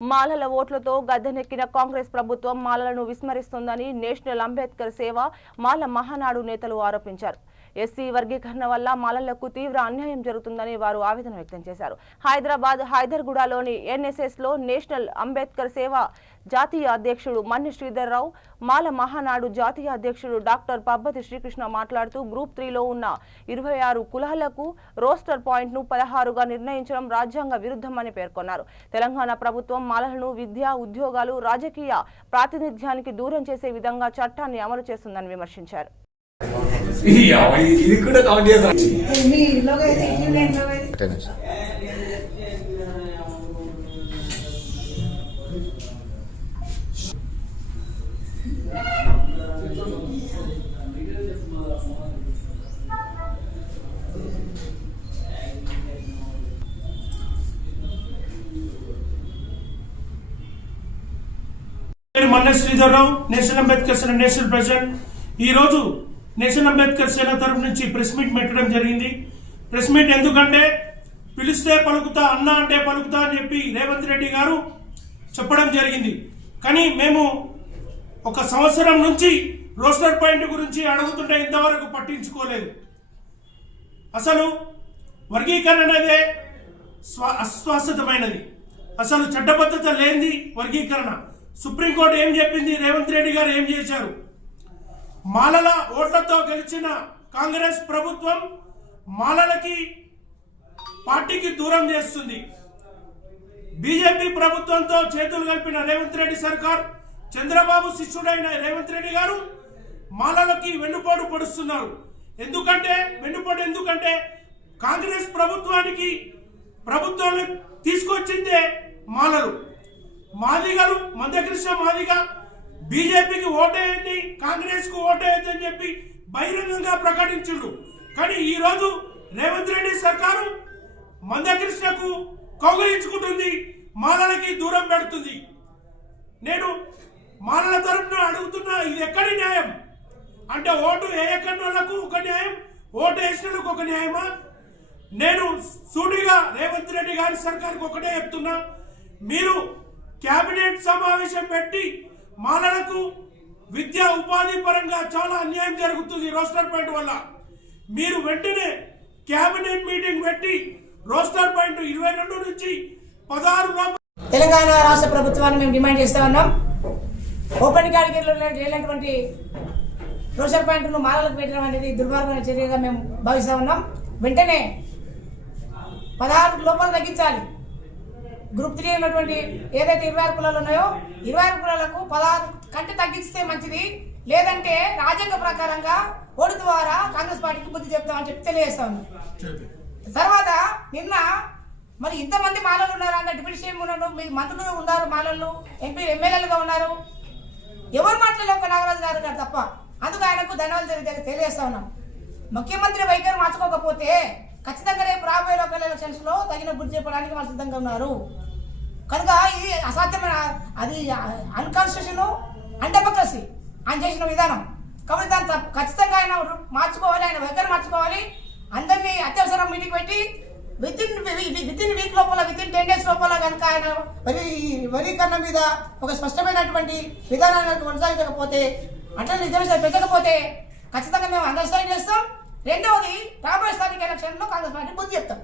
మాలల ఓట్లతో గద్దెనెక్కిన కాంగ్రెస్ ప్రభుత్వం మాలలను విస్మరిస్తోందని నేషనల్ అంబేద్కర్ సేవ మాల మహానాడు నేతలు ఆరోపించారు. ఎస్సీ వర్గీకరణ వల్ల మాలలకు తీవ్ర అన్యాయం జరుగుతుందని వారు ఆవేదన వ్యక్తం చేశారు. హైదరాబాద్ హైదర్గూడలోని ఎన్ఎస్ఎస్ లో నేషనల్ అంబేద్కర్ సేవ జాతీయ అధ్యక్షుడు మన్ని శ్రీధర్ రావు, మాల మహానాడు జాతీయ అధ్యక్షుడు డాక్టర్ పబ్బతి శ్రీకృష్ణ మాట్లాడుతూ గ్రూప్ 3లో ఉన్న 26 కులాలకు రోస్టర్ పాయింట్ ను 16గా నిర్ణయించడం రాజ్యాంగ విరుద్ధమని పేర్కొన్నారు. తెలంగాణ ప్రభుత్వం మాలలను విద్య, ఉద్యోగాలు, రాజకీయ ప్రాతినిధ్యానికి దూరం చేసే విధంగా చట్టాన్ని అమలు చేస్తుందని విమర్శించారు. మన్ని శ్రీధర్ రావు, నేషనల్ అంబేద్కర్ సేన నేషనల్ ప్రెసిడెంట్. ఈ రోజు నేషనల్ అంబేద్కర్ సేన తరఫు నుంచి ప్రెస్ మీట్ పెట్టడం జరిగింది. ప్రెస్ మీట్ ఎందుకంటే పిలిస్తే పలుకుతా, అన్న అంటే పలుకుతా అని చెప్పి రేవంత్ రెడ్డి గారు చెప్పడం జరిగింది. కానీ మేము ఒక సంవత్సరం నుంచి రోస్టర్ పాయింట్ గురించి అడుగుతుంటే ఇంతవరకు పట్టించుకోలేదు. అసలు వర్గీకరణ అనేది అశ్వాసతమైనది, అసలు చట్టబద్ధత లేనిది వర్గీకరణ. సుప్రీంకోర్టు ఏం చెప్పింది, రేవంత్ రెడ్డి గారు ఏం చేశారు? మాలల ఓట్లతో గెలిచిన కాంగ్రెస్ ప్రభుత్వం మాలలకి పార్టీకి దూరం చేస్తుంది. బీజేపీ ప్రభుత్వంతో చేతులు కలిపిన రేవంత్ రెడ్డి సర్కార్, చంద్రబాబు శిష్యుడైన రేవంత్ రెడ్డి గారు మాలలకి వెన్నుపోటు పొడుస్తున్నారు. ఎందుకంటే కాంగ్రెస్ ప్రభుత్వాన్ని తీసుకొచ్చిందే మాలలు. మాదిగలు, మందకృష్ణ మాదిగ బీజేపీకి ఓటేయండి, కాంగ్రెస్ కు ఓటేయద్దు అని చెప్పి బహిరంగంగా ప్రకటించుండు. కానీ ఈ రోజు రేవంత్ రెడ్డి సర్కారు మందకృష్ణకు కౌగిలించుకుంటుంది, మాలలకి దూరం పెడుతుంది. నేను మాలల తరఫున అడుగుతున్నా, ఇది ఎక్కడి న్యాయం? అంటే ఓటు వేయకన్నోళ్లకు ఒక న్యాయం, ఓటు వేసినందుకు ఒక న్యాయమా? నేను సూటిగా రేవంత్ రెడ్డి గారి సర్కార్కి ఒకటే చెప్తున్నా, మీరు కేబినెట్ సమావేశం పెట్టి మాలలకు విద్యా ఉపాధి పరంగా చాలా అన్యాయం జరుగుతుంది రోస్టర్ పాయింట్ వల్ల. మీరు వెంటనే కేబినెట్ మీటింగ్ పెట్టి రోస్టర్ పాయింట్ 22 నుంచి 16 తెలంగాణ రాష్ట్ర ప్రభుత్వాన్ని మేము డిమాండ్ చేస్తా ఉన్నాం. ఓపెన్ కేటగిరీలో లేనటువంటి రోస్టర్ పాయింట్ను మాలలకు పెట్టడం అనేది దుర్మార్గమైన చర్యగా మేము భావిస్తా ఉన్నాం. వెంటనే 16 లోపల తగ్గించాలి. గ్రూప్ 3 ఉన్నటువంటి ఏదైతే 26 కులాలు ఉన్నాయో 26 కులాలకు 16 కంటే తగ్గిస్తే మంచిది. లేదంటే రాజ్యాంగ ప్రకారంగా ఓటు ద్వారా కాంగ్రెస్ పార్టీకి బుద్ధి చెప్తామని చెప్పి తెలియజేస్తా ఉన్నాం. తర్వాత నిన్న మరి ఇంతమంది మాలలు ఉన్నారు, అంటే డిప్యూటీ సీఎం ఉన్నారు, మీ మంత్రులు ఉన్నారు, మాలలు ఎమ్మెల్యేలుగా ఉన్నారు. ఎవరు మాట్లాడలేవు ఒక నాగరాజు గారు తప్ప. అందుకు ఆయనకు ధన్యవాదాలు తెలియజేస్తా ఉన్నాం. ముఖ్యమంత్రి వైఖరి మార్చుకోకపోతే ఖచ్చితంగా రేపు రాబోయే లోకల్ ఎలక్షన్స్ లో తగిన బుద్ధి చెప్పడానికి వాళ్ళు సిద్ధంగా ఉన్నారు. కనుక ఇది అసాధ్యమైన, అది అన్కాన్స్టిట్యూషన్, అన్డెమోక్రసీ ఆయన చేసిన విధానం. కాబట్టి దాన్ని ఖచ్చితంగా ఆయన మార్చుకోవాలి, ఆయన వైఖరి మార్చుకోవాలి. అందరినీ అత్యవసరం మీటింగ్ పెట్టి వితిన్ వీక్ లోపల, వితిన్ 10 days లోపల కనుక ఆయన వర్గీకరణ మీద ఒక స్పష్టమైనటువంటి విధానాన్ని కొనసాగించకపోతే, అట్లా నిజం పెట్టకపోతే ఖచ్చితంగా మేము అండర్స్టాండ్ చేస్తాం. రెండవది, రాబోయే స్థానిక ఎలక్షన్లో కాంగ్రెస్ పార్టీ బుద్ధి చెప్తాం.